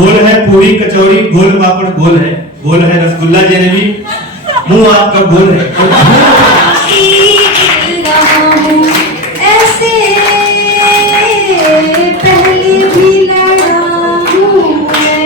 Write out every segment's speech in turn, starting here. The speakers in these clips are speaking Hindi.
गोल है पूरी कचौड़ी, गोल पापड़ गोल है रसगुल्ला जलेबी, मुंह आपका गोल है। ऐसे पहले भी लड़ा हूँ मैं।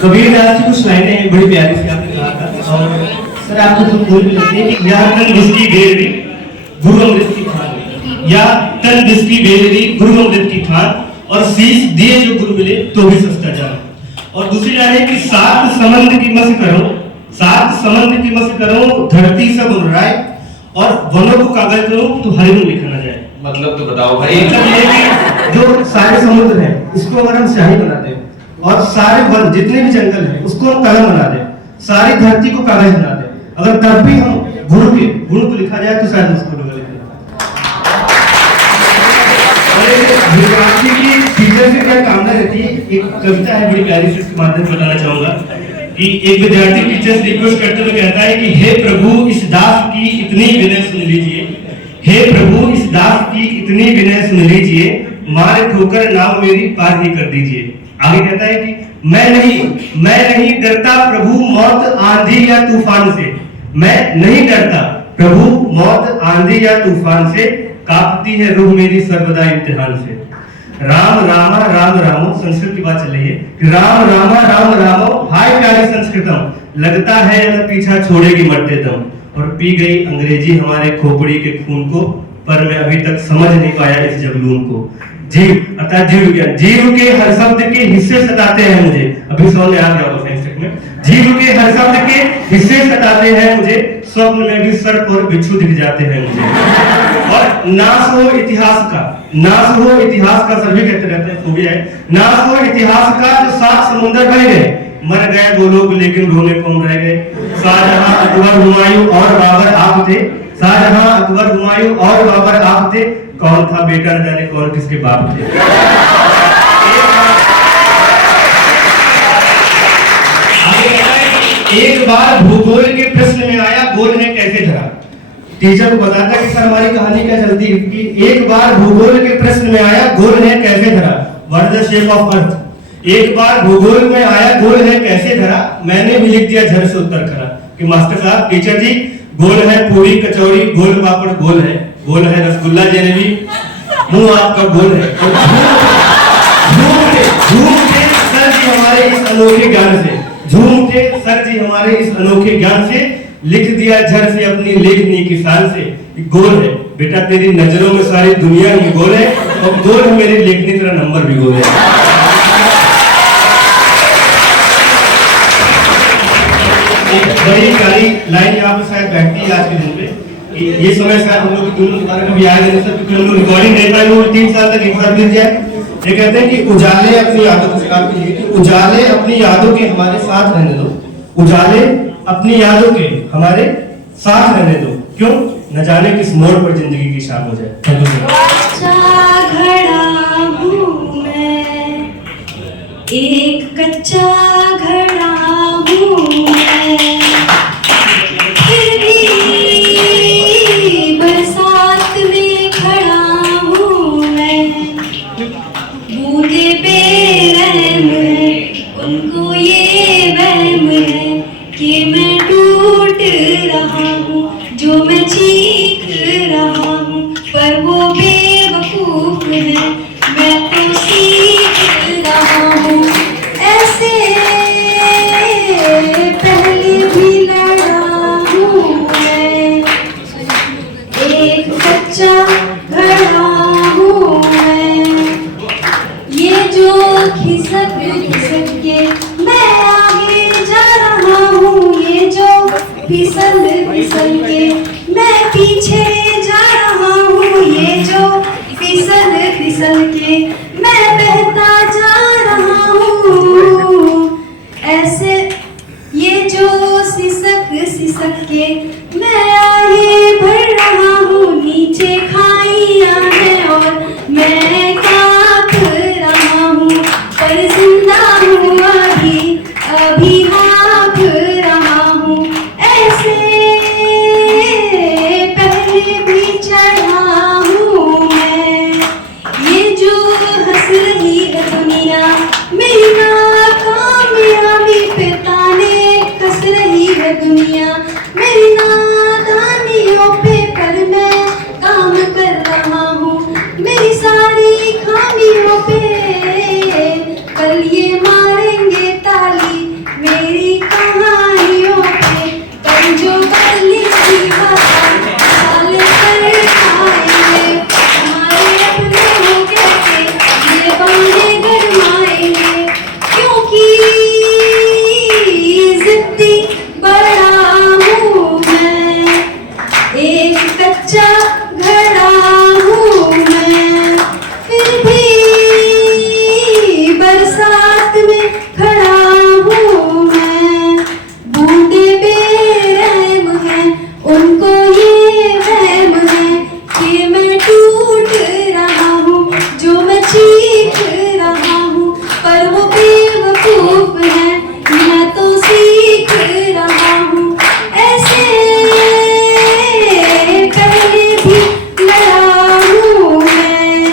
कबीर दास की कुछ लाइनें बड़ी प्यारी सी आपने कहा था, और सर आपको तो बोल भी लगती है कि या तन जिसकी बेलरी गुरु अमृत की खान, या तन जिसकी बेलरी गुरु अमृत की खान, और शीश दिए जो गुरु मिले तो भी सस्ता जान। और दूसरी लाइन है कि सात समंद की मस करो, सात समंद की मस करो, धरती सब उड़ाए, और वनों को कागज करो तो हरिन लिखा ना जाए। मतलब तो बताओ भाई। मतलब ये कि जो सारे समुद्र हैं इसको अगर हम स्याही बना दें, और सारे वन जितने भी जंगल हैं उसको हम कलम बना दें, सारी धरती को कागज बना दें, अगर तब भी हम गुरु के गुण को लिखा जाए तो शायद मुझको लगा लिखा। विद्यार्थी की टीचर से क्या कामना रहती है, एक कविता है बड़ी प्यारी से, इसके माध्यम से बताना चाहूंगा कि एक विद्यार्थी टीचर से रिक्वेस्ट करते हुए कहता है कि हे प्रभु इस दास की इतनी विनय सुन लीजिए, हे प्रभु इस दास की इतनी विनय सुन लीजिए, मारे ठोकर नाव मेरी पार ही कर दीजिए। आगे कहता है कि मैं नहीं डरता प्रभु मौत आंधी या तूफान से, मैं नहीं डरता प्रभु मौत आंधी या तूफान से, कांपती है रूह मेरी सर्वदा इम्तिहान से। राम रामा राम रामो, संस्कृत की बात चल रही है कि राम रामा राम रामो, हाय प्यारी संस्कृतम, लगता है न पीछा छोड़ेगी मरते दम। और पी गई अंग्रेजी हमारे खोपड़ी के खून को, पर मैं अभी तक समझ नहीं पाया इस जगलून को। जीव अर्थात जीव ज्ञान, जीव के हर शब्द के हिस्से सताते हैं मुझे, अभी समझ में आ गया होगा सेंस में। जीव के हर शब्द के हिस्से सताते हैं मुझे, स्वप्न में भी सर्प और बिच्छू दिख जाते हैं मुझे। और नाश हो इतिहास का, नाश हो इतिहास का, सभी कहते रहते हैं, खूबी है, नाश हो इतिहास का जो सात समुद्र बह गए, मर गए वो लोग लेकिन रोने कौन रह गए। शाहजहां अकबर हुमायूं और बाबर आप थे, शाहजहां अकबर हुमायूं और बाबर आप थे, कौन था बेटा न जाने कौन किसके बाप थे। एक बार भूगोल के प्रश्न में आया गोल है कैसे धरा, टीचर को बताता कि सर हमारी कहानी क्या चलती है कि एक बार भूगोल के प्रश्न में आया गोल है कैसे धरा, what is the shape of earth. एक बार भूगोल में आया गोल है कैसे धरा, मैंने भी लिख दिया झर से उत्तर खरा कि मास्टर साहब टीचर जी गोल है पूरी कचौड़ी, गोल पापड़ गोल है रसगुल्ला जलेबी, मुंह आपका गोल है। झूम के सर जी हमारे इस अनोखे ज्ञान से, झूम के सर जी हमारे इस अनोखे ज्ञान से, लिख दिया झर से अपनी लेखनी की शान से, गोल है बेटा तेरी नजरों में सारी दुनिया ही गोल है, और गोल है मेरी लेखनी तेरा नंबर भी गोल है। एक बड़ी प्यारी लाइन यहाँ पे शायद बैठती है आज के दिन पे, ये समय शायद हम लोग दोनों के बारे में भी याद है सर, क्योंकि हम लोग रिकॉर्डिंग नहीं पाए, वो 3 साल तक एक बार मिल जाए। ये कहते हैं कि उजाले अपनी यादों को, उजाले अपनी यादों के हमारे साथ रहने दो, उजाले अपनी यादों के हमारे साथ रहने दो, क्यों न जाने किस मोड़ पर जिंदगी की शाम हो जाए। एक कच्चा घड़ा हूँ मैं, फिर भी बरसात में खड़ा हूँ मैं, बूंदे बेरहम है उनको ये वहम है कि मैं टूट रहा हूँ, जो मैं चीख रहा हूँ, पर वो बेवकूफ है, मैं तो सीख रहा हूँ। ऐसे पहले भी लड़ा हूँ मैं, एक कच्चा घड़ा हूँ मैं, ये जो खिसक खिसक के मैं आगे जा रहा हूँ, ये जो फिसल फिसल के मैं पीछे जा रहा हूँ, ये जो फिसल फिसल बोलिए मारेंगे ताली मेरी कहानियों पे, कल जो बदली सी भाषा डाल कर खाएंगे, हमारे अपने हो कैसे ये बंदे गरमाएंगे, क्योंकि जिद्दी बड़ा हूँ मैं, एक कच्चा घड़ा हूँ मैं, फिर भी बरसात में खड़ा हूँ मैं, बूंदे बेरहम हैं उनको ये वहम है कि मैं टूट रहा हूँ, जो मैं चीख रहा हूँ, पर वो बेवकूफ है, मैं तो सीख रहा हूँ, ऐसे पहले भी लड़ा हूँ मैं,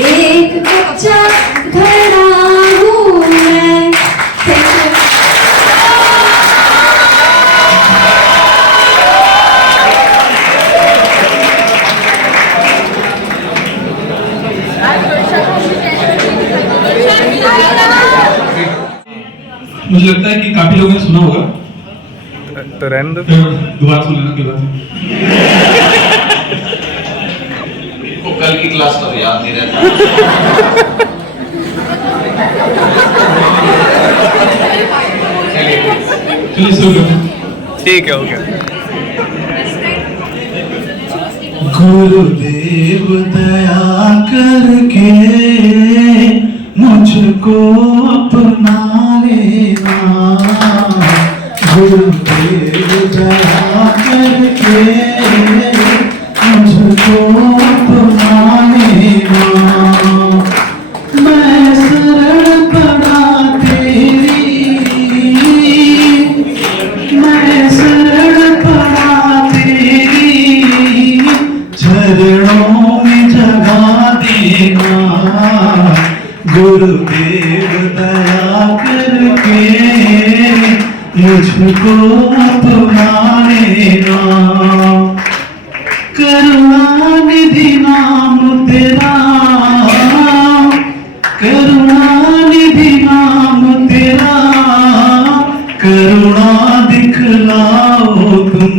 एक कच्चा घड़ा हूँ मैं। मुझे लगता है कि काफी लोगों ने सुना होगा, तो रहने दो। फिर दोबारा सुन लेना के बाद। को कल की क्लास का तो याद नहीं रहता। चलिए शुरू करते हैं। ठीक है, ओके। गुरुदेव दया करके मुझको अपना लेना, गुरुदेव दया करके मुझको अपना लेना, मैं शरण पड़ा तेरी, मैं शरण पड़ा तेरी, चरणों में जगा देना, गुरुदेव दया करके मुझको अपना लेना, करुणानिधि नाम तेरा, करुणानिधि नाम तेरा, करुणा दिखलाओ तुम,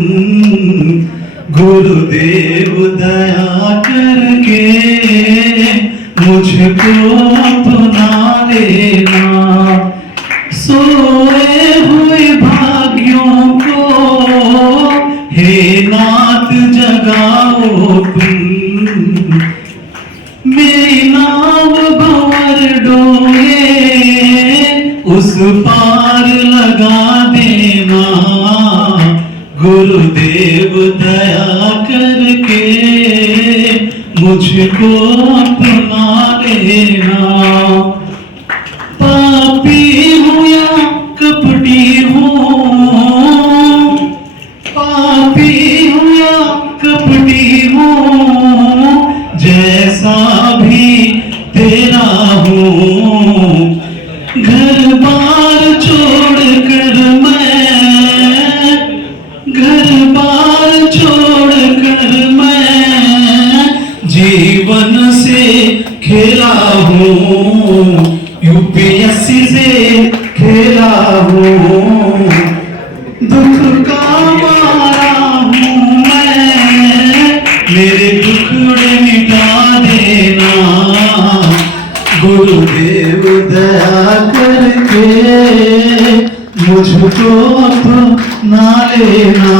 गुरुदेव दया करके मुझको अपना लेना, सोए हुए भाग्यों को हे नाथ जगाओ तुम, मेरी नाव भंवर डोले उस पार लगा देना, गुरुदेव दया करके मुझको अपना लेना, पापी हूँ या कपटी हूँ, पापी हूँ या कपटी हूँ, जैसा भी तेरा हूँ, घर बार छोड़ कर मैं, घर बार छोड़ कर मैं जीवन से खेला हूँ, यूपीएससी से खेला हूँ, दुख का मारा हूँ मैं, मेरे दुखड़े मिटा देना, गुरुदेव दया करके मुझको अपना लेना।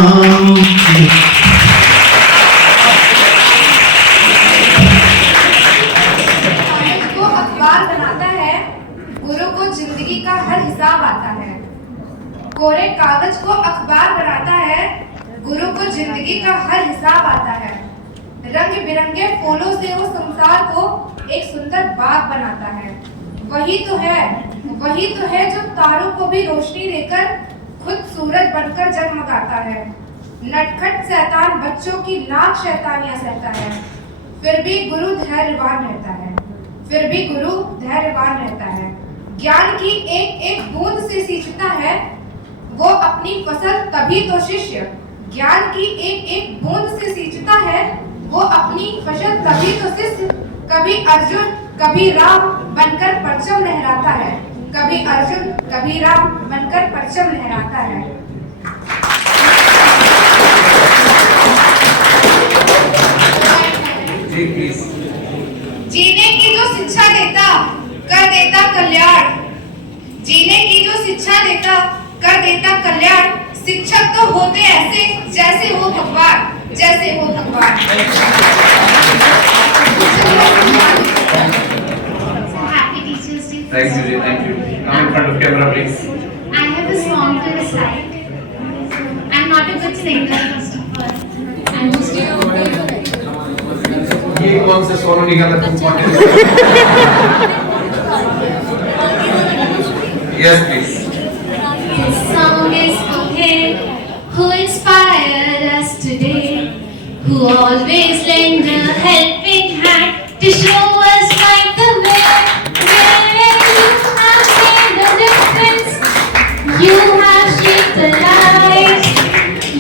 को अखबार बनाता है, गुरु को जिंदगी का हर हिसाब आता है। कोरे कागज को अखबार बनाता है, गुरु को जिंदगी का हर हिसाब आता है। रंग बिरंगे फूलों से वो संसार को एक सुंदर बाग बनाता है। वही तो है जो तारों को भी रोशनी देकर खुद सूरज बनकर जगमगाता है। नटखट शैतान बच्चों की लाख शैतानियां सहता है, फिर भी गुरु धैर्यवान रहता है, फिर भी गुरु धैर्यवान रहता है। ज्ञान की एक एक बूंद से सींचता है वो अपनी फसल, तभी तो शिष्य ज्ञान की एक एक बूंद से सींचता है वो अपनी फसल, तभी तो शिष्य। कभी अर्जुन कभी राम बनकर परचम लहराता है, कभी अर्जुन कभी राम बनकर परचम लहराता है। जी प्लीज। जीने की जो शिक्षा देता कर देता कल्याण, जीने की जो शिक्षा देता कर देता कल्याण, शिक्षक तो होते ऐसे जैसे हो भगवान, जैसे हो भगवान। Happy Teachers Day. Thank you, ji, thank you. Come in front of camera, please. I have a song to recite. I'm not a good singer, first of all. I'm just ये कौन से सोनू निगम का तुम कौन है? Yes, please. This song is for him who inspired us today, who always lent a helping hand to show us right the way. Where you have made a difference, you have shaped the lives,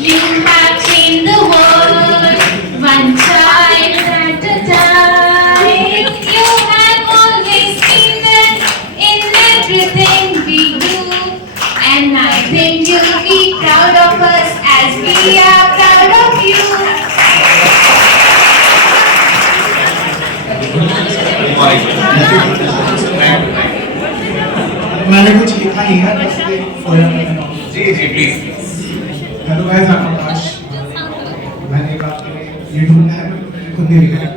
you have changed the world, one child at a time. You have always been there in everything we do, and I think you'll be proud of us as we are proud of you. मैंने कुछ लिखा नहीं है बस ये पोएम है। जी जी प्लीज। हेलो गाइस, I'm आकाश। मैंने एक आपके लिए ये ढूंढा है, मैंने खुद नहीं लिखा है।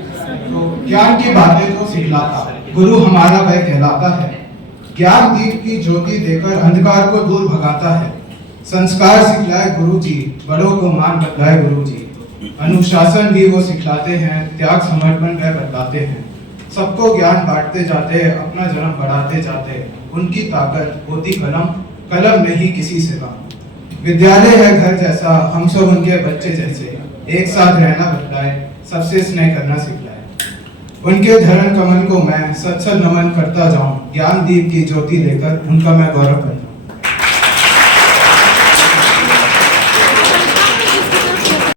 तो ज्ञान की बातें जो सिखलाता, गुरु हमारा वह कहलाता है। ज्ञान दीप की ज्योति देकर अंधकार को दूर भगाता है। संस्कार सिखलाए गुरु जी, बड़ों को मान बतलाए गुरु जी। अनुशासन भी वो सिखलाते हैं, त्याग समर्पण वह बतलाते हैं। सबको ज्ञान बांटते जाते, अपना जन्म बढ़ाते जाते। उनकी ताकत होती कलम, कलम नहीं किसी से कम। विद्यालय है घर जैसा, हम सब उनके बच्चे जैसे। एक साथ रहना बतलाए, सबसे स्नेह करना सिखलाए। उनके धरण कमल को मैं सत सत नमन करता जाऊं। ज्ञान दीप की ज्योति लेकर उनका मैं गौरव करता हूं।